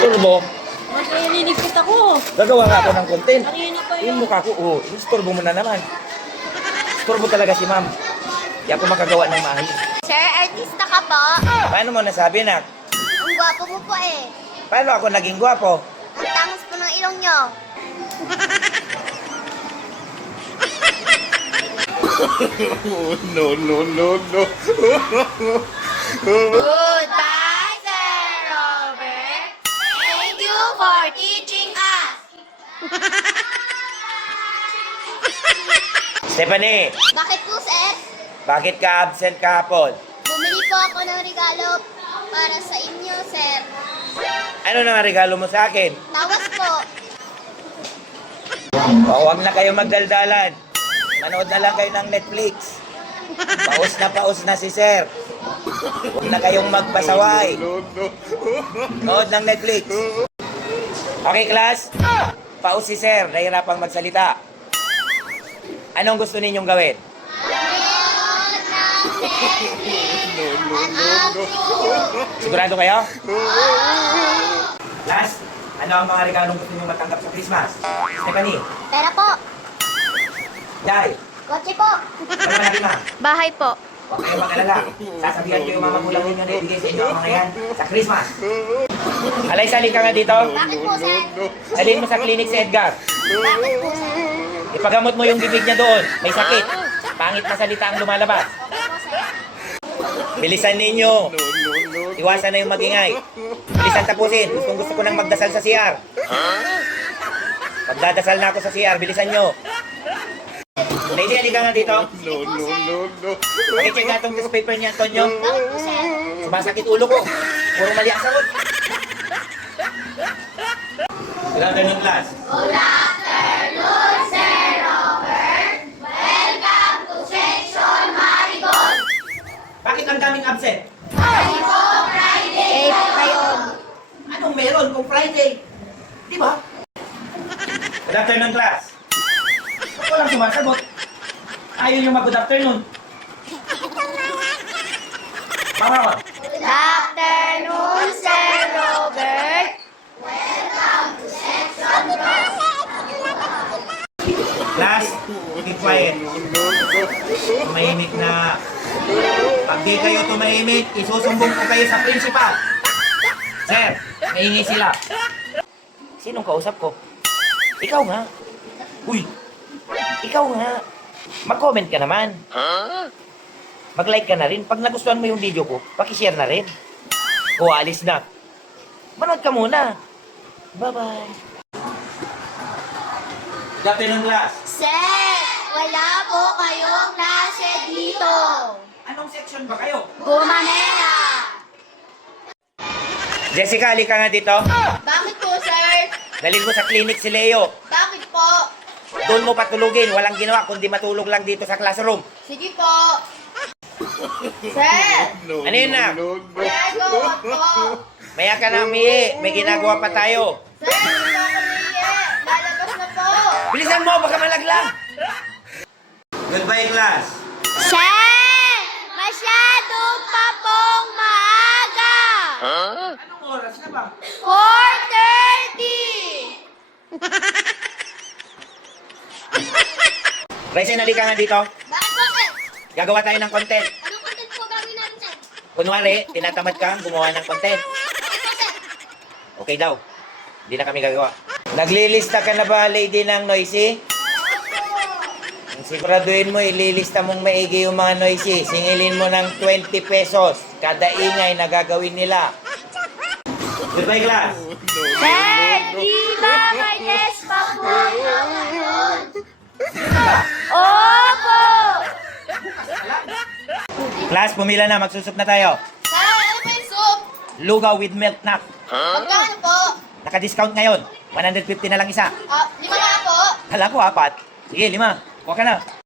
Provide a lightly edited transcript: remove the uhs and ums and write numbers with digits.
Turbo. Mas nililigpit ako. Gagawa nga ako ng content. Kanina pa Yung yun. mukha ko, istorbo mo na naman. Istorbo talaga si ma'am. Di ako makagawa ng maayos. Sir, artista ka po? Paano mo nasabi, nak? Ang gwapo mo po eh. Paano ako naging gwapo? Ang tangos po ng ilong nyo. No. Goodbye, Sir Robert. Thank you for teaching us. Stephanie, Bakit po, sir? bakit ka absent kahapon? Bumili po ako ng regalo para sa inyo, sir. Ano na nga regalo mo sa akin? Tawas po. Huwag na kayo magdaldalan. Manood na lang kayo ng Netflix. Paus na si sir. Huwag na kayong magpasaway. Nood ng Netflix. Okay, class? Paus si sir. Nahirapang magsalita. Anong gusto ninyong gawin? Sigurado kayo? Class, ano ang mga regalong gusto niyo matanggap sa Christmas? Stephanie, Pera po. Dai, Kotse po. wala na lima. Bahay po. Huwag kayong mag-alala. Sasabihan ko yung mga magulang ninyo na ibigay sa inyo ang mga yan sa Christmas. Alay, sali ka nga dito. Bakit po, sir? Salin mo sa clinic si Edgar. Bakit po, sir? Ipagamot mo yung bibig niya doon. May sakit. Pangit na salita ang lumalabas. Bakit po, sir? Bilisan ninyo. Iwasan na yung magingay. Bilisan tapusin. Gusto ko nang magdasal sa CR. Pagdadasal na ako sa CR, bilisan nyo. Lady, halika nga dito. No. Pakicheck nga itong newspaper niya, Antonio. Bakit po, sir? Sumasakit ulo ko. Puro mali ang sagot. Good afternoon, class. Good afternoon, Sir Robert. Welcome to Section Marigold. Bakit ang daming absent? Marigo Friday. Ngayon. Anong meron kung Friday? Di ba? Good afternoon, class. Ba't walang sumasagot? Ayaw nyo mag-good afternoon. Pangawag. Good afternoon, Sir Robert. Class, keep quiet. Tumahimik na. Pag di kayo tumahimik, isusumbong ko kayo sa principal. Sir, maingay sila. Sinong kausap ko? Ikaw nga. Uy, ikaw nga. Mag-comment ka naman. Mag-like ka na rin. Pag nagustuhan mo yung video ko, pakishare na rin. O, alis na. Manood ka muna. Bye-bye. Good afternoon, class. Sir, wala po kayong klase dito. Anong section ba kayo? Gumanera. Jessica, halika nga dito. Bakit po, sir? Dalhin mo sa clinic si Leo. Bakit po? Doon mo patulugin. Walang ginawa kundi matulog lang dito sa classroom. Sige po. Sir, Ano yun na? nagawa po. Maya ka na, Mie. May ginagawa pa tayo. Sir, hindi na ako niye. Lalabas na po. Bilisan mo, baka malaglag. Goodbye, class. Sir, masyado pa pong maaga. Anong oras na ba? 4:30. Resen, halika nga dito. Bakit po, sir? Gagawa tayo ng content. Anong content po gagawin natin, sir? Kunwari, tinatamad ka gumawa ng content. Bakit po, sir? Okay daw. Hindi na kami gagawa. Naglilista ka na ba, lady ng noisy? Siguraduhin mo, ililista mong maigi yung mga noisy. Singilin mo ng 20 pesos kada ingay na gagawin nila. Goodbye, class. Sir, di ba may test pa po ngayon? Opo! Class, pumila na. Magsusup na tayo. Sir, ano po yung soup? Lugaw with milk nut. Magkano po? Naka-discount ngayon. 150 na lang isa. 5 nga po. Kala ko 4. Sige, 5. Kuha ka na.